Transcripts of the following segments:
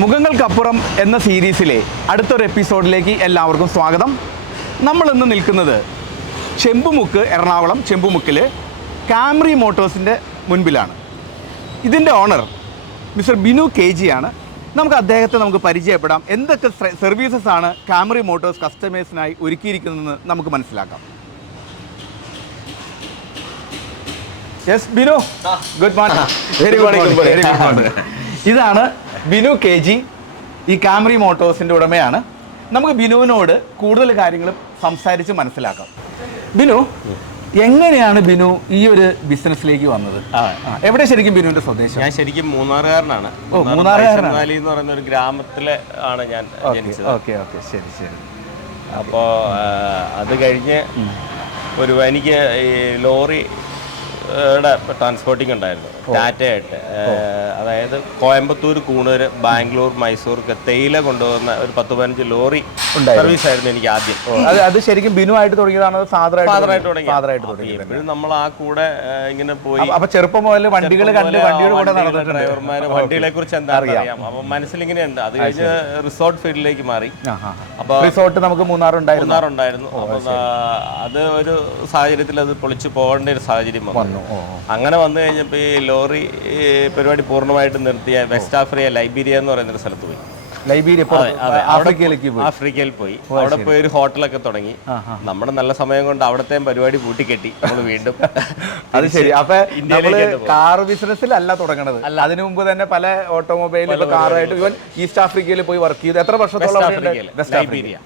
മുഖങ്ങൾക്കപ്പുറം എന്ന സീരീസിലെ അടുത്തൊരു എപ്പിസോഡിലേക്ക് എല്ലാവർക്കും സ്വാഗതം. നമ്മളിന്ന് നിൽക്കുന്നത് ചെമ്പുമുക്ക്, എറണാകുളം ചെമ്പുമുക്കിൽ കാംറി മോട്ടോഴ്സിൻ്റെ മുൻപിലാണ്. ഇതിൻ്റെ ഓണർ മിസ്റ്റർ ബിനു KG ആണ്. നമുക്ക് അദ്ദേഹത്തെ പരിചയപ്പെടാം. എന്തൊക്കെ സർവീസസ് ആണ് കാംറി മോട്ടോഴ്സ് കസ്റ്റമേഴ്സിനായി ഒരുക്കിയിരിക്കുന്നതെന്ന് നമുക്ക് മനസ്സിലാക്കാം. Yes Binu, good morning. Very good morning. ഇതാണ് ബിനു KG, ഈ കാംറി മോട്ടോഴ്സിൻ്റെ ഉടമയാണ്. നമുക്ക് ബിനുവിനോട് കൂടുതൽ കാര്യങ്ങൾ സംസാരിച്ച് മനസ്സിലാക്കാം. ബിനു, എങ്ങനെയാണ് ബിനു ഈ ഒരു ബിസിനസ്സിലേക്ക് വന്നത്? എവിടെ ശരിക്കും ബിനുവിന്റെ സ്വദേശം? ഞാൻ ശരിക്കും മൂന്നാറുകാരനാണ്. മൂന്നാറുകാരനാണ് എന്ന് പറയുന്ന ഒരു ഗ്രാമത്തിലെ ആണ് ഞാൻ ജനിച്ചത്. ഓക്കെ ഓക്കെ, ശരി ശരി. അപ്പോൾ അത് കഴിഞ്ഞ് എനിക്ക് ഈ ലോറി ട്രാൻസ്പോർട്ടിങ് ഉണ്ടായിരുന്നു ടാറ്റയായിട്ട്. അതായത് കോയമ്പത്തൂർ, കൂണൂർ, ബാംഗ്ലൂർ, മൈസൂർക്ക് തേയില കൊണ്ടുപോകുന്ന ഒരു 10-15 ലോറി സർവീസ് ആയിരുന്നു എനിക്ക് ആദ്യം. അത് ശരിക്കും ബിനു ആയിട്ട് തുടങ്ങിയതാണ്? ഫാദറായിട്ട് തുടങ്ങി. എപ്പോഴും നമ്മൾ ആ കൂടെ ഇങ്ങനെ പോയി. അപ്പൊ ചെറുപ്പം മുതൽ വണ്ടികൾ കണ്ട് വണ്ടിയുടെ കൂടെ നടന്നിട്ടുണ്ട്. ഡ്രൈവർമാര് വണ്ടികളെ കുറിച്ച് എന്താ അറിയാം. അപ്പൊ മനസ്സിലിങ്ങനെ ഉണ്ട്. അത് കഴിഞ്ഞ് റിസോർട്ട് ഫീൽഡിലേക്ക് മാറി. അപ്പൊ റിസോർട്ട് നമുക്ക് മൂന്നാറുണ്ടായിരുന്നു. അപ്പൊ അത് ഒരു സാഹചര്യത്തിൽ അത് പൊളിച്ചു പോകേണ്ട ഒരു സാഹചര്യം വന്നു. അങ്ങനെ വന്നു കഴിഞ്ഞപ്പോൾ ഈ ലോറി പരിപാടി പൂർണ്ണമായിട്ട് നിർത്തിയ വെസ്റ്റ് ആഫ്രിക്ക ലൈബീരിയ എന്ന് പറയുന്ന ഒരു സ്ഥലത്ത് പോയി. ആഫ്രിക്കയിൽ പോയി. അവിടെ പോയി ഒരു ഹോട്ടലൊക്കെ തുടങ്ങി. നമ്മുടെ നല്ല സമയം കൊണ്ട് അവിടത്തെ പരിപാടി പൂട്ടിക്കെട്ടി നമ്മൾ വീണ്ടും. അത് ശരി. അപ്പൊ കാർ ബിസിനസ്സിലല്ല തുടങ്ങണത്, അതിനു മുമ്പ് തന്നെ പല ഓട്ടോമൊബൈൽ കാറായിട്ട് ഇവൻ ഈസ്റ്റ് ആഫ്രിക്കയിൽ പോയി വർക്ക് ചെയ്തു. എത്ര വർഷത്തോളം?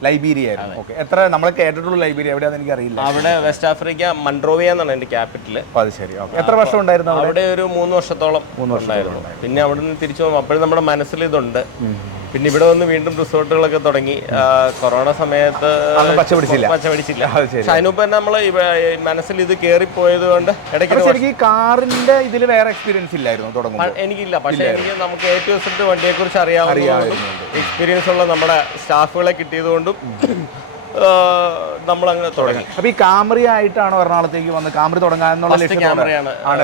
ലൈബീരിയ. എത്ര നമ്മൾ കേട്ടിട്ടുള്ളൂ ലൈബീരിയ, എവിടെയാണെന്ന് എനിക്ക് അറിയില്ല. അവിടെ വെസ്റ്റ് ആഫ്രിക്ക മൺട്രോവിയ എന്നാണ് എന്റെ ക്യാപിറ്റൽ. അത് ശരി. എത്ര വർഷം ഉണ്ടായിരുന്നു അവിടെ? ഒരു 3 വർഷത്തോളം ഉണ്ടായിരുന്നു. പിന്നെ അവിടെ നിന്ന് തിരിച്ചു പോകും. അപ്പോഴും നമ്മുടെ മനസ്സിൽ ഇതുണ്ട്. പിന്നെ ഇവിടെ വന്ന് വീണ്ടും റിസോർട്ടുകളൊക്കെ തുടങ്ങി. കൊറോണ സമയത്ത് പച്ച പിടിച്ചില്ല. പക്ഷെ അതിനുമ്പ് തന്നെ നമ്മള് മനസ്സിൽ ഇത് കേറിപ്പോയത് കൊണ്ട് ഇടയ്ക്ക് കാറിന്റെ ഇതിൽ വേറെ എക്സ്പീരിയൻസ് ഇല്ലായിരുന്നു തുടങ്ങുമ്പോൾ? എനിക്കില്ല. പക്ഷെ എനിക്ക് നമുക്ക് A to Z വണ്ടിയെ കുറിച്ച് അറിയാവുന്നതുകൊണ്ടും എക്സ്പീരിയൻസ് ഉള്ള നമ്മുടെ സ്റ്റാഫുകളെ കിട്ടിയതുകൊണ്ടും നമ്മളങ്ങ് തുടങ്ങി. അപ്പൊ ഈ കാംറി ആയിട്ടാണോ എറണാകുളത്തേക്ക് വന്ന് കാംറി തുടങ്ങാനുള്ള ലക്ഷ്യം?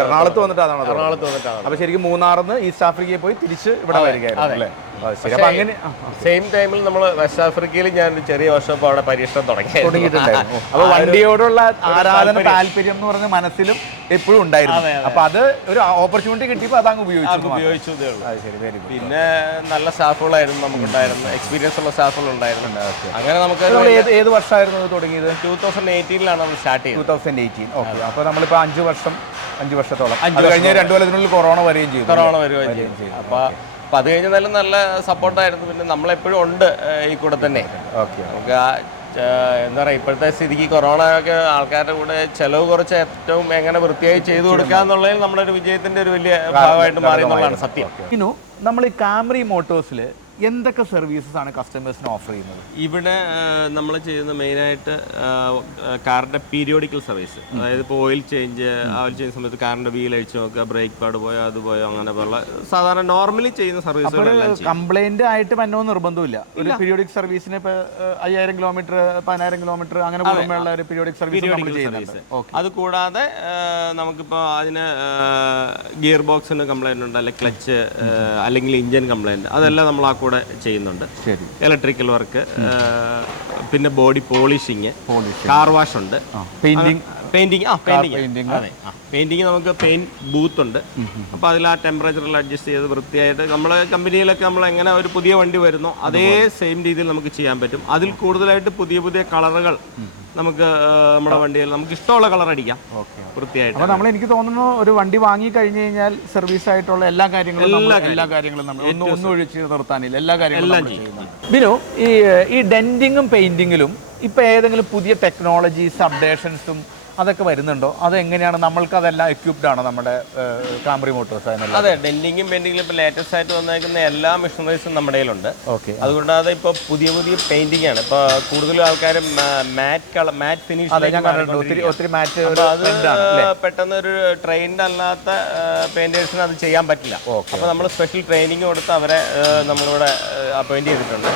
എറണാകുളത്ത് വന്നിട്ടാണ്. അപ്പൊ ശരിക്കും മൂന്നാറിന്ന് ഈസ്റ്റ് ആഫ്രിക്കയിൽ പോയി തിരിച്ച് ഇവിടെ വരികയായിരുന്നു അല്ലേ? സെയിം ടൈമിൽ നമ്മൾ വെസ്റ്റ് ആഫ്രിക്കയിൽ ഞാൻ ഒരു ചെറിയ വർഷം അവിടെ പരീക്ഷണം തുടങ്ങിയിട്ടുണ്ടായിരുന്നു. അപ്പൊ വണ്ടിയോടുള്ള ആരാധന, താല്പര്യം എന്ന് പറഞ്ഞ മനസ്സിലും എപ്പോഴും ഉണ്ടായിരുന്നു. അപ്പൊ അത് ഒരു ഓപ്പർച്യൂണിറ്റി കിട്ടിയപ്പോൾ അതങ്ങ് ഉപയോഗിച്ചു. പിന്നെ നല്ല സ്റ്റാഫുകളായിരുന്നു നമുക്കുണ്ടായിരുന്നു, എക്സ്പീരിയൻസ് ഉള്ള സ്റ്റാഫുകൾ ഉണ്ടായിരുന്നു. അങ്ങനെ നമുക്ക് ഏത് വർഷമായിരുന്നു തുടങ്ങിയത്? 2018 നമ്മൾ സ്റ്റാർട്ട് ചെയ്തത്. 2018. ഓക്കെ. അപ്പൊ നമ്മളിപ്പോ 5 വർഷത്തോളം കഴിഞ്ഞ 2 കൊല്ലത്തിനുള്ളിൽ കൊറോണ വരികയും ചെയ്തു. അപ്പൊ അത് കഴിഞ്ഞ നല്ല സപ്പോർട്ടായിരുന്നു. പിന്നെ നമ്മളെപ്പോഴും ഉണ്ട് ഈ കൂടെ തന്നെ. നമുക്ക് എന്താ പറയുക, ഇപ്പോഴത്തെ സ്ഥിതിക്ക് കൊറോണ ഒക്കെ ആൾക്കാരുടെ കൂടെ ചെലവ് കുറച്ച് ഏറ്റവും എങ്ങനെ വൃത്തിയായി ചെയ്തു കൊടുക്കുക എന്നുള്ളതിൽ നമ്മുടെ ഒരു വിജയത്തിന്റെ ഒരു വലിയ ഭാഗമായിട്ട് മാറി എന്നുള്ളതാണ് സത്യം. നമ്മൾ ഈ കാംറി മോട്ടോഴ്സിൽ എന്തൊക്കെ സർവീസസ് ആണ് കസ്റ്റമേഴ്സിന് ഓഫർ ചെയ്യുന്നത്? ഇവിടെ നമ്മൾ ചെയ്യുന്ന മെയിനായിട്ട് കാറിൻ്റെ പീരിയോഡിക്കൽ സർവീസ്. അതായത് ഇപ്പോൾ ഓയിൽ ചേഞ്ച് സമയത്ത് കാറിൻ്റെ വീൽ അഴിച്ച് നോക്കുക, ബ്രേക്ക് പാഡ് പോയോ അത് പോയോ, അങ്ങനെ പോലുള്ള സാധാരണ നോർമലി ചെയ്യുന്ന സർവീസുകളെല്ലാം. കംപ്ലൈന്റ് ആയിട്ട് വന്നോ നിർബന്ധമില്ല? ഒരു പീരിയോഡിക് സർവീസിന് ഇപ്പോൾ 5000 കിലോമീറ്റർ 10000 കിലോമീറ്റർ അങ്ങനെ പുറമെയുള്ള ഒരു പീരിയോഡിക് സർവീസ്. അത് കൂടാതെ നമുക്കിപ്പോൾ അതിന് ഗിയർ ബോക്സിന് കംപ്ലൈൻറ്റ് ഉണ്ട്, അല്ലെങ്കിൽ ക്ലച്ച്, അല്ലെങ്കിൽ ഇഞ്ചിൻ കംപ്ലൈൻറ്റ്, അതെല്ലാം നമ്മൾ ആ കൂടെ ചെയ്യുന്നുണ്ട്. ഇലക്ട്രിക്കൽ വർക്ക്, പിന്നെ ബോഡി പോളിഷിങ്, കാർ വാഷ് ഉണ്ട്, പെയിന്റിങ് നമുക്ക് പെയിന്റ് ബൂത്ത് ഉണ്ട്. അപ്പോൾ അതിൽ ആ ടെമ്പറേച്ചറിൽ അഡ്ജസ്റ്റ് ചെയ്ത് വൃത്തിയായിട്ട് നമ്മളെ കമ്പനിയിലൊക്കെ നമ്മൾ എങ്ങനെ ഒരു പുതിയ വണ്ടി വരുന്നോ അതേ സെയിം രീതിയിൽ നമുക്ക് ചെയ്യാൻ പറ്റും. അതിൽ കൂടുതലായിട്ട് പുതിയ കളറുകൾ നമുക്ക് നമ്മുടെ വണ്ടിയിൽ നമുക്ക് ഇഷ്ടമുള്ള കളർ അടിക്കാം വൃത്തിയായിട്ട്. അപ്പോൾ നമ്മൾ, എനിക്ക് തോന്നുന്നു, ഒരു വണ്ടി വാങ്ങി കഴിഞ്ഞു കഴിഞ്ഞാൽ സർവീസ് ആയിട്ടുള്ള എല്ലാ കാര്യങ്ങളും നമ്മൾ ഒന്നും ഒഴിച്ച് നിർത്താനില്ല, എല്ലാ കാര്യങ്ങളും ചെയ്യുന്നു. ബിനു, ഈ ഡെന്റിങ്ങും പെയിന്റിങ്ങിലും ഇപ്പൊ ഏതെങ്കിലും പുതിയ ടെക്നോളജീസ് അപ്ഡേഷൻസും അതൊക്കെ വരുന്നുണ്ടോ? അതെങ്ങനെയാണ്? നമ്മൾക്ക് അതെല്ലാം എക്യുപ്ഡ് ആണോ നമ്മുടെ കാംറി മോട്ടോഴ്സ്? അതെ, ഡെന്റിങ്ങും പെയിന്റിങ്ങിലും ഇപ്പോൾ ലേറ്റസ്റ്റ് ആയിട്ട് വന്നേക്കുന്ന എല്ലാ മെഷീനറീസും നമ്മുടെ കയ്യിലുണ്ട്. ഓക്കെ. അതുകൂടാതെ ഇപ്പോൾ പുതിയ പെയിന്റിംഗ് ആണ്. ഇപ്പോൾ കൂടുതലും ആൾക്കാർ മാറ്റ് ഫിനിഷ്, അത് പെട്ടെന്ന് ഒരു ട്രെയിൻഡ് അല്ലാത്ത പെയിന്റേഴ്സിന് അത് ചെയ്യാൻ പറ്റില്ല. അപ്പോൾ നമ്മൾ സ്പെഷ്യൽ ട്രെയിനിങ് കൊടുത്ത് അവരെ നമ്മളിവിടെ അപ്പോയിന്റ് ചെയ്തിട്ടുണ്ട്.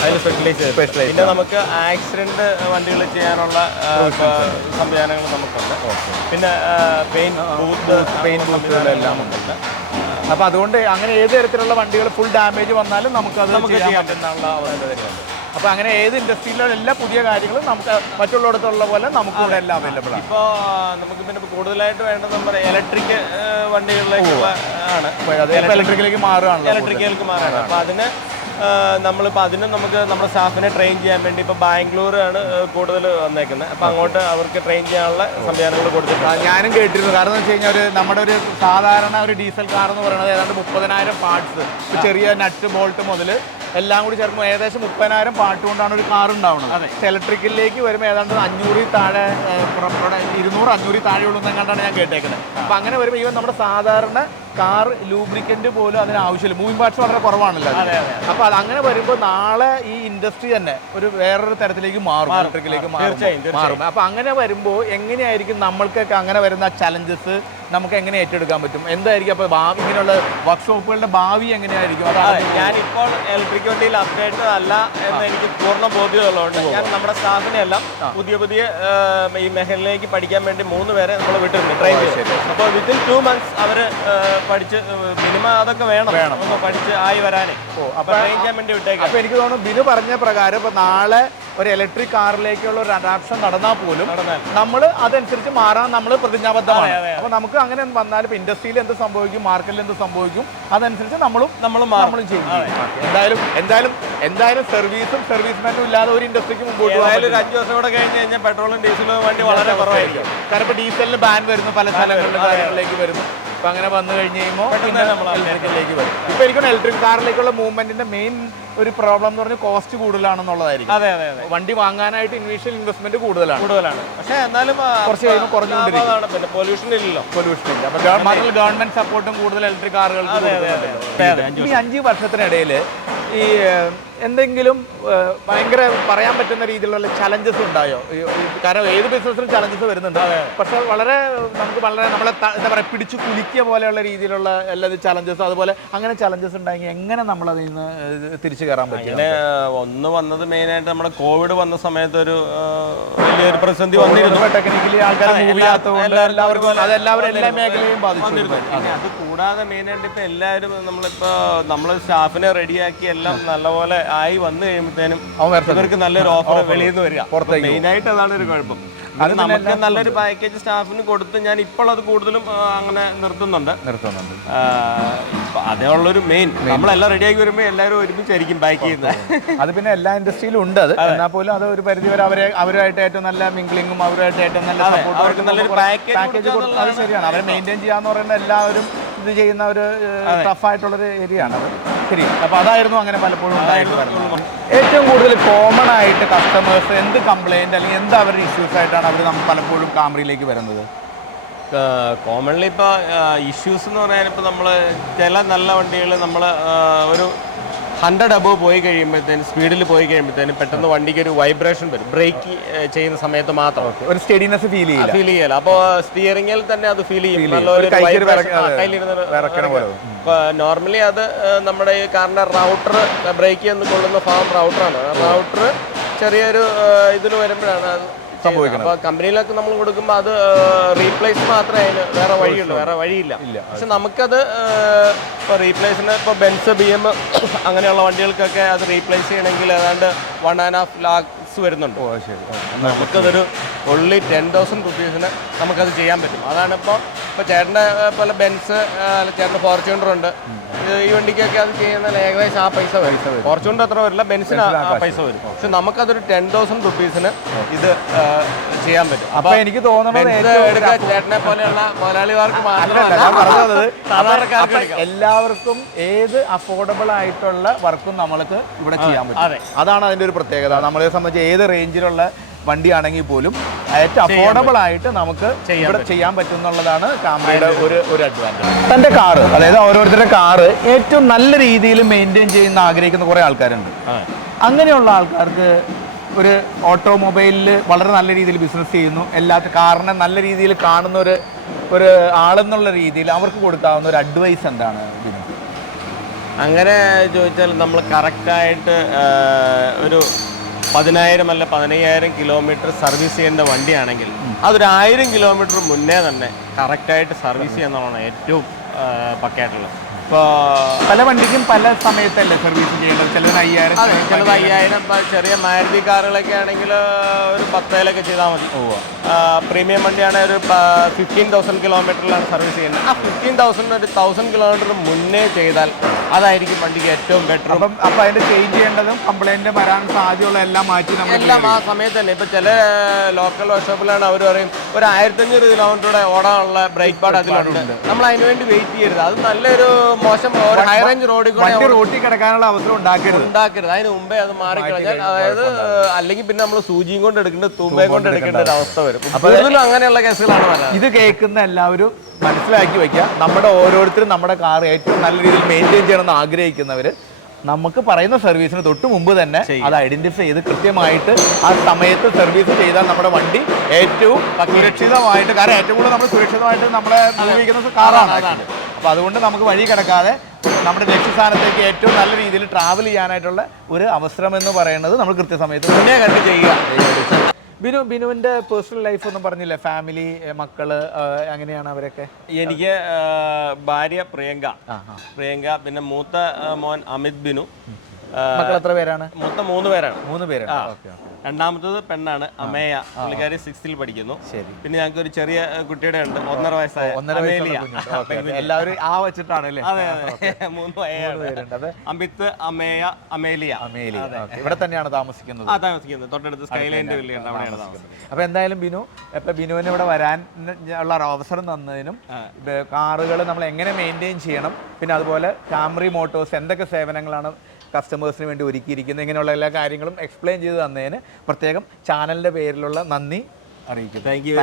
അതിൽ സ്പെഷ്യലൈസ്. പിന്നെ നമുക്ക് ആക്സിഡന്റ് വണ്ടികൾ ചെയ്യാനുള്ള സംവിധാനങ്ങൾ നമുക്കുണ്ട്. പിന്നെ പെയിന്റ് ബൂത്തുകളെല്ലാം ഉണ്ട്. അപ്പോൾ അതുകൊണ്ട് അങ്ങനെ ഏത് തരത്തിലുള്ള വണ്ടികൾ ഫുൾ ഡാമേജ് വന്നാലും നമുക്കത് ചെയ്യാൻ പറ്റുന്നുള്ള അവസ്ഥ തന്നെയാണ്. അപ്പോൾ അങ്ങനെ ഏത് ഇൻഡസ്ട്രിയിലുള്ള എല്ലാ പുതിയ കാര്യങ്ങളും നമുക്ക് മറ്റുള്ളിടത്തുള്ള പോലെ നമുക്ക് ഇവിടെ എല്ലാം അവൈലബിൾ ആണ്. ഇപ്പോൾ നമുക്ക് പിന്നെ കൂടുതലായിട്ട് വേണ്ടത് നമ്മുടെ ഇലക്ട്രിക് വണ്ടികളിലേക്കുള്ള ആണ്. ഇലക്ട്രിക്കിലേക്ക് മാറുകയാണല്ലോ. ഇലക്ട്രിക്കിലേക്ക് മാറുകയാണ്. അപ്പോൾ അതിന് നമ്മളിപ്പോൾ അതിന് നമുക്ക് നമ്മുടെ സ്റ്റാഫിനെ ട്രെയിൻ ചെയ്യാൻ വേണ്ടി ഇപ്പോൾ ബാംഗ്ലൂരാണ് കൂടുതൽ വന്നേക്കുന്നത്. അപ്പോൾ അങ്ങോട്ട് അവർക്ക് ട്രെയിൻ ചെയ്യാനുള്ള സംവിധാനങ്ങൾ കൊടുത്തിട്ടുണ്ട്. ഞാനും കേട്ടിരുന്നു. കാരണം എന്ന് വെച്ച് കഴിഞ്ഞാൽ നമ്മുടെ ഒരു സാധാരണ ഒരു ഡീസൽ കാർ എന്ന് പറയുന്നത് ഏതാണ്ട് 30,000 പാർട്സ്, ചെറിയ നട്ട് ബോൾട്ട് മുതൽ എല്ലാം കൂടി ചേർക്കുമ്പോൾ ഏകദേശം 30,000 പാർട്ട് കൊണ്ടാണ് ഒരു കാർ ഉണ്ടാവുന്നത്. പക്ഷേ ഇലക്ട്രിക്കലിലേക്ക് വരുമ്പോൾ ഏതാണ്ട് 500 താഴെ 200-500 താഴെയുള്ളൂ എന്നെങ്ങാണ്ടാണ് ഞാൻ കേട്ടേക്കുന്നത്. അപ്പോൾ അങ്ങനെ വരുമ്പോൾ ഈവൻ നമ്മുടെ സാധാരണ കാർ ലൂബ്രിക്കൻ്റ് പോലും അതിന് ആവശ്യമില്ല. മൂവിംഗ് പാർട്സ് വളരെ കുറവാണല്ലോ. അപ്പോൾ അത് അങ്ങനെ വരുമ്പോൾ നാളെ ഈ ഇൻഡസ്ട്രി തന്നെ ഒരു വേറൊരു തരത്തിലേക്ക് മാറും, ഇലക്ട്രിക്കിലേക്ക് മാറും. അപ്പോൾ അങ്ങനെ വരുമ്പോൾ എങ്ങനെയായിരിക്കും നമ്മൾക്കൊക്കെ അങ്ങനെ വരുന്ന ചലഞ്ചസ് നമുക്ക് എങ്ങനെ ഏറ്റെടുക്കാൻ പറ്റും? എന്തായിരിക്കും അപ്പോൾ ഭാവി ഇങ്ങനെയുള്ള വർക്ക്ഷോപ്പുകളുടെ ഭാവി എങ്ങനെയായിരിക്കും? ഞാനിപ്പോൾ ഇലക്ട്രിക് വണ്ടിയിൽ അപ്ഡേറ്റഡ് അല്ല എന്ന് എനിക്ക് പൂർണ്ണ ബോധ്യമുള്ളതുകൊണ്ട് ഞാൻ നമ്മുടെ സ്റ്റാഫിനെ എല്ലാം പുതിയ ഈ മേഖലയിലേക്ക് പഠിക്കാൻ വേണ്ടി 3 പേരെ നമ്മൾ വിട്ടിട്ടുണ്ട് ട്രെയിൻ ചെയ്ത്. അപ്പോൾ വിത്തിൻ 2 months അവർ പഠിച്ച് മിനിമം അതൊക്കെ വേണം ഒന്ന് പഠിച്ച് ആയി വരാനേ. അപ്പോൾ ട്രെയിൻ ചെയ്യാൻ വേണ്ടി വിട്ടേക്കാം. അപ്പോൾ എനിക്ക് തോന്നുന്നു ബിനു പറഞ്ഞ പ്രകാരം ഇപ്പോൾ നാളെ ഒരു ഇലക്ട്രിക് കാറിലേക്കുള്ള ഒരു അഡാപ്ഷൻ നടന്നാൽ പോലും നമ്മൾ അതനുസരിച്ച് മാറാൻ നമ്മൾ പ്രതിജ്ഞാബദ്ധമാണ്. അപ്പോൾ നമുക്ക് അങ്ങനെ വന്നാൽ ഇപ്പോൾ ഇൻഡസ്ട്രിയിൽ എന്ത് സംഭവിക്കും, മാർക്കറ്റിൽ എന്ത് സംഭവിക്കും, അതനുസരിച്ച് നമ്മളും ചെയ്യും. എന്തായാലും സർവീസും സർവീസ്മാനും ഇല്ലാതെ ഒരു ഇൻഡസ്ട്രിക്ക് മുമ്പോട്ട് ഒരു 5 വർഷം കൂടെ കഴിഞ്ഞ് കഴിഞ്ഞാൽ പെട്രോളും ഡീസലും വണ്ടി വളരെ കുറവായിരിക്കും. കാരണം ഇപ്പോൾ ഡീസലിന് ബാൻ വരുന്നു, പല സ്ഥലങ്ങളിലും കാര്യങ്ങളിലേക്ക് വരുന്നു. അപ്പോൾ അങ്ങനെ വന്നു കഴിഞ്ഞ് കഴിയുമ്പോൾ ഇലക്ട്രിക്കിലേക്ക് വരും. ഇപ്പോൾ എനിക്കൊന്ന് ഇലക്ട്രിക് കാറിലേക്കുള്ള മൂവ്മെന്റിന്റെ മെയിൻ ഒരു പ്രോബ്ലം എന്ന് പറഞ്ഞാൽ കോസ്റ്റ് കൂടുതലാണെന്നുള്ളതായിരിക്കും. അതെ. വണ്ടി വാങ്ങാനായിട്ട് ഇനീഷ്യൽ ഇൻവെസ്റ്റ്മെന്റ് കൂടുതലാണ്. പക്ഷേ എന്നാലും കുറച്ച് കഴിയുമ്പോൾ കുറഞ്ഞുകൊണ്ടിരിക്കും. പിന്നെ പൊല്യൂഷൻ ഇല്ല. അപ്പോൾ ഗവൺമെന്റ് സപ്പോർട്ടും കൂടുതൽ ഇലക്ട്രിക് കാറുകൾക്ക്. ഈ 5 വർഷത്തിനിടയിൽ ഈ എന്തെങ്കിലും ഭയങ്കര പറയാൻ പറ്റുന്ന രീതിയിലുള്ള ചലഞ്ചസ് ഉണ്ടായോ? കാരണം ഏത് ബിസിനസ്സിലും ചലഞ്ചസ് വരുന്നുണ്ട്. പക്ഷെ നമുക്ക് വളരെ നമ്മളെ എന്താ പറയുക പിടിച്ചു കുലിക്കുക പോലെയുള്ള രീതിയിലുള്ള എല്ലാ ചലഞ്ചസും അതുപോലെ അങ്ങനെ ചലഞ്ചസ് ഉണ്ടായെങ്കിൽ എങ്ങനെ നമ്മൾ അതിൽ നിന്ന് തിരിച്ചു കയറാൻ പറ്റും? പിന്നെ ഒന്ന് വന്നത് മെയിനായിട്ട് നമ്മുടെ കോവിഡ് വന്ന സമയത്ത് ഒരു വലിയൊരു പ്രതിസന്ധി വന്നിരുന്നു. ടെക്നിക്കലി ആൾക്കാർ എല്ലാവർക്കും അതെല്ലാവരും എല്ലാ മേഖലയും ബാധിച്ചു. അത് കൂടാതെ മെയിനായിട്ട് ഇപ്പം എല്ലാവരും നമ്മൾ സ്റ്റാഫിനെ റെഡിയാക്കി എല്ലാം നല്ലപോലെ ആയി വന്നു കഴിയുമ്പോഴത്തേനും ഇവർക്ക് നല്ലൊരു ഓഫർ വെളിയിൽ നിന്ന് വരിക. മെയിനായിട്ട് അതാണ് ഒരു കുഴപ്പം. അത് നമുക്ക് നല്ലൊരു പാക്കേജ് സ്റ്റാഫിന് കൊടുത്ത് ഞാൻ ഇപ്പോൾ അത് കൂടുതലും അങ്ങനെ നിർത്തുന്നുണ്ട്. അതേ ഉള്ളൊരു മെയിൻ. നമ്മളെല്ലാം റെഡിയാക്കി വരുമ്പോൾ എല്ലാവരും ഒരുമിച്ചായിരിക്കും പാക്ക് ചെയ്യുന്നത്. അത് പിന്നെ എല്ലാ ഇൻഡസ്ട്രിയിലും ഉണ്ട് അത്. എന്നാൽ പോലും അത് ഒരു പരിധി വരെ അവരുമായിട്ട് ഏറ്റവും നല്ല മിംഗ്ലിങ്ങും അവരുമായിട്ട് ഏറ്റവും നല്ല സപ്പോർട്ടും അവർക്ക് നല്ലൊരു പാക്കേജ് അത് ശരിയാണ്. അവരെ മെയിൻറ്റെയിൻ ചെയ്യാന്ന് പറയുന്നത് എല്ലാവരും ഇത് ചെയ്യുന്ന ഒരു ടഫായിട്ടുള്ളൊരു ഏരിയ ആണ്. ശരി. അപ്പോൾ അതായിരുന്നു അങ്ങനെ പലപ്പോഴും ഉണ്ടായിരുന്നു. ഏറ്റവും കൂടുതൽ കോമൺ ആയിട്ട് കസ്റ്റമേഴ്സ് എന്ത് കംപ്ലൈൻറ്റ് അല്ലെങ്കിൽ എന്ത് അവരുടെ ഇഷ്യൂസ് ആയിട്ടാണ് അവർ പലപ്പോഴും കാംറിയിലേക്ക് വരുന്നത്? കോമൺലി ഇപ്പോൾ ഇഷ്യൂസ് എന്ന് പറഞ്ഞാൽ ഇപ്പോൾ നമ്മൾ ചില നല്ല വണ്ടികൾ നമ്മൾ ഒരു 100 above പോയി കഴിയുമ്പോഴത്തേനും സ്പീഡിൽ പോയി കഴിയുമ്പോഴത്തേനും പെട്ടെന്ന് വണ്ടിക്ക് ഒരു വൈബ്രേഷൻ വരും. ബ്രേക്ക് ചെയ്യുന്ന സമയത്ത് മാത്രം ഒരു സ്റ്റഡിനെസ് ഫീൽ ചെയ്യില്ല. അപ്പോൾ സ്റ്റിയറിംഗിൽ തന്നെ അത് ഫീൽ ചെയ്യും. നോർമലി അത് നമ്മുടെ ഈ കാറിന്റെ റൗട്ടർ ബ്രേക്ക് ചെയ്യുന്ന കൊള്ളുന്ന റൗട്ടറാണ്. റൗട്ടർ ചെറിയൊരു ഇതിൽ വരുമ്പോഴാണ് അത് സംഭവിക്കുന്നത്. അപ്പോൾ കമ്പനിയിലൊക്കെ നമ്മൾ കൊടുക്കുമ്പോൾ അത് റീപ്ലേസ് മാത്രമേ അതിന് വേറെ വഴിയുള്ളൂ, വേറെ വഴിയില്ല. പക്ഷെ നമുക്കത് ഇപ്പോൾ റീപ്ലേസിന് ഇപ്പോൾ ബെൻസ് BM അങ്ങനെയുള്ള വണ്ടികൾക്കൊക്കെ അത് റീപ്ലേസ് ചെയ്യണമെങ്കിൽ ഏതാണ്ട് 1.5 lakhs വരുന്നുണ്ട്. നമുക്കതൊരു only 10,000 rupees നമുക്കത് ചെയ്യാൻ പറ്റും. അതാണ് ഇപ്പോൾ ചേട്ടൻ്റെ പോലെ ബെൻസ് ചേട്ടൻ്റെ ഫോർച്യൂണർ ഉണ്ട്. ഈ വണ്ടിക്കൊക്കെ അത് ചെയ്യുന്ന ഏകദേശം ആ പൈസ വരും. ഫോർച്യൂണർ അത്ര വരില്ല, ബെൻസിന് ആ പൈസ വരും. പക്ഷെ നമുക്കതൊരു 10,000 rupees ഇത് ചെയ്യാൻ പറ്റും. അപ്പൊ എനിക്ക് തോന്നുന്നത് ചേട്ടനെ പോലെയുള്ള മുതലാളിമാർക്ക് എല്ലാവർക്കും ഏത് അഫോർഡബിൾ ആയിട്ടുള്ള വർക്കും നമ്മൾക്ക് ഇവിടെ ചെയ്യാൻ പറ്റും. അതാണ് അതിന്റെ ഒരു പ്രത്യേകത. നമ്മളെ സംബന്ധിച്ച് ഏത് റേഞ്ചിലുള്ള വണ്ടിയാണെങ്കിൽ പോലും ഏറ്റവും അഫോർഡബിൾ ആയിട്ട് നമുക്ക് ഇവിടെ ചെയ്യാൻ പറ്റും എന്നുള്ളതാണ് കാംറിയുടെ ഒരു അഡ്വാൻറ്റേജ്. തൻ്റെ കാറ്, അതായത് ഓരോരുത്തരുടെ കാറ് ഏറ്റവും നല്ല രീതിയിൽ മെയിൻറ്റെയിൻ ചെയ്യുന്ന ആഗ്രഹിക്കുന്ന കുറേ ആൾക്കാരുണ്ട്. അങ്ങനെയുള്ള ആൾക്കാർക്ക് ഒരു ഓട്ടോമൊബൈലിൽ വളരെ നല്ല രീതിയിൽ ബിസിനസ് ചെയ്യുന്നു, കാറിനെ നല്ല രീതിയിൽ കാണുന്ന ഒരു ആളെന്നുള്ള രീതിയിൽ അവർക്ക് കൊടുക്കാവുന്ന ഒരു അഡ്വൈസ് എന്താണ് ഇതിന്? അങ്ങനെ ചോദിച്ചാൽ നമ്മൾ കറക്റ്റായിട്ട് ഒരു 10,000 അല്ല 15,000 കിലോമീറ്റർ സർവീസ് ചെയ്യേണ്ട വണ്ടിയാണെങ്കിൽ അതൊരു 1000 കിലോമീറ്റർ മുന്നേ തന്നെ കറക്റ്റായിട്ട് സർവീസ് ചെയ്യുന്നതാണ് ഏറ്റവും പക്കയായിട്ടുള്ളത്. ഇപ്പോൾ പല വണ്ടിക്കും പല സമയത്തല്ലേ സർവീസ് ചെയ്യേണ്ടത്? ചിലത് 5000, അതെ, ചിലത് 5000. ഇപ്പം ചെറിയ മാരുതി കാറുകളൊക്കെ ആണെങ്കിൽ ഒരു 10,000 ചെയ്താൽ മതി. പ്രീമിയം വണ്ടിയാണെങ്കിൽ ഒരു 15,000 കിലോമീറ്ററിലാണ് സർവീസ് ചെയ്യുന്നത്. ആ 15,000 ഒരു 1000 കിലോമീറ്റർ മുന്നേ ചെയ്താൽ അതായിരിക്കും വണ്ടിക്ക് ഏറ്റവും ബെറ്റർ. അപ്പം അതിന്റെ ചേഞ്ച് ചെയ്യേണ്ടതും കംപ്ലൈന്റ് വരാൻ സാധ്യതയുള്ള എല്ലാം മാറ്റി നമ്മൾ എല്ലാം ആ സമയത്ത് തന്നെ. ഇപ്പം ചില ലോക്കൽ വർക്ക്ഷോപ്പിലാണ് അവർ പറയും ഒരു 1500 കിലോമീറ്ററുടെ ഓടാനുള്ള ബ്രേക്ക് പാഡ് അതിലുണ്ട്, നമ്മൾ അതിന് വേണ്ടി വെയിറ്റ് ചെയ്യരുത്. അത് നല്ലൊരു മോശം ഒരു ഹൈ റേഞ്ച് റോഡിൽ കൂടെ റോട്ടിൽ കിടക്കാനുള്ള അവസരം ഉണ്ടാക്കരുത്. അതിന് മുമ്പേ അത് മാറിക്കളഞ്ഞാൽ, അതായത് അല്ലെങ്കിൽ പിന്നെ നമ്മൾ സൂചിയും കൊണ്ട് എടുക്കേണ്ടത് തുമ്പയും കൊണ്ട് എടുക്കേണ്ട ഒരു അവസ്ഥ വരും. കൂടുതലും അങ്ങനെയുള്ള കേസുകളാണ് വരുന്നത്. ഇത് കേൾക്കുന്ന എല്ലാവരും മനസ്സിലാക്കി വയ്ക്കുക. നമ്മുടെ ഓരോരുത്തരും നമ്മുടെ കാർ ഏറ്റവും നല്ല രീതിയിൽ മെയിൻറ്റെയിൻ ചെയ്യണമെന്ന് ആഗ്രഹിക്കുന്നവർ നമുക്ക് പറയുന്ന സർവീസിന് തൊട്ട് മുമ്പ് തന്നെ അത് ഐഡന്റിഫൈ ചെയ്ത് കൃത്യമായിട്ട് ആ സമയത്ത് സർവീസ് ചെയ്താൽ നമ്മുടെ വണ്ടി ഏറ്റവും സുരക്ഷിതമായിട്ട്, കാരണം ഏറ്റവും കൂടുതൽ നമ്മൾ സുരക്ഷിതമായിട്ട് നമ്മളെ ഉപയോഗിക്കുന്ന കാറാണ്. അപ്പോൾ അതുകൊണ്ട് നമുക്ക് വഴി കിടക്കാതെ നമ്മുടെ ലക്ഷ്യസ്ഥാനത്തേക്ക് ഏറ്റവും നല്ല രീതിയിൽ ട്രാവൽ ചെയ്യാനായിട്ടുള്ള ഒരു അവസരം എന്ന് പറയുന്നത് നമ്മൾ കൃത്യസമയത്ത് മുന്നേ കണ്ട് ചെയ്യുക. ബിനുവിന്റെ പേഴ്സണൽ ലൈഫ് ഒന്നും പറഞ്ഞില്ലേ? ഫാമിലി, മക്കള്, എങ്ങനെയാണ് അവരൊക്കെ? എനിക്ക് ഭാര്യ പ്രിയങ്ക, പിന്നെ മൂത്ത മോൻ അമിത് ബിനു. മക്കൾ എത്ര പേരാണ്? മൊത്തം 3 പേരാണ്. 3 പേരാണ്. രണ്ടാമത്തത് പെണ്ണാണ്, അമേയ. പുള്ളിക്കാരി 6th പഠിക്കുന്നു. ശരി. പിന്നെ ഞങ്ങൾക്ക് ഒരു ചെറിയ കുട്ടിയുടെ ഉണ്ട്, 1.5 വയസ്സായ എല്ലാവരും ആ വെച്ചിട്ടാണല്ലേ? അതെ, 3 പേരുണ്ട്. അമിത്, അമേയ, അമേലിയ. ഇവിടെ തന്നെയാണ് താമസിക്കുന്നത്? താമസിക്കുന്നത് തൊട്ടടുത്ത് സ്കൈലൈൻ്റെ വില്ലുണ്ട്, അവിടെയാണ് താമസിക്കുന്നത്. അപ്പൊ എന്തായാലും ബിനുവിന് ഇവിടെ വരാൻ ഉള്ള ഒരു അവസരം തന്നതിനും, കാറുകൾ നമ്മൾ എങ്ങനെ മെയിൻറ്റെയിൻ ചെയ്യണം, പിന്നെ അതുപോലെ കാംറി മോട്ടോഴ്സ് എന്തൊക്കെ സേവനങ്ങളാണ് കസ്റ്റമേഴ്സിന് വേണ്ടി ഒരുക്കിയിരിക്കുന്നത്, ഇങ്ങനെയുള്ള എല്ലാ കാര്യങ്ങളും എക്സ്പ്ലെയിൻ ചെയ്ത് തന്നതിന് പ്രത്യേകം ചാനലിന്റെ പേരിലുള്ള നന്ദി അറിയിക്കുന്നു. Thank you.